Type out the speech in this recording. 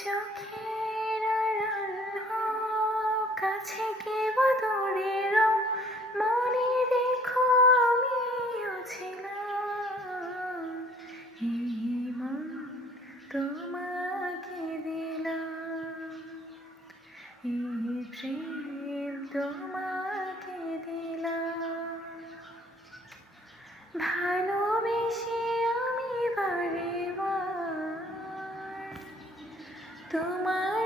চোখের আড়াল হও, কাছে কি বা দূরে রও, মনে রেখো আমিও ছিলাম। এই মন তোমাকে দিলাম, এই প্রেম তোমাকে দিলাম। ভালোবেসে আমি বারে বার তোমার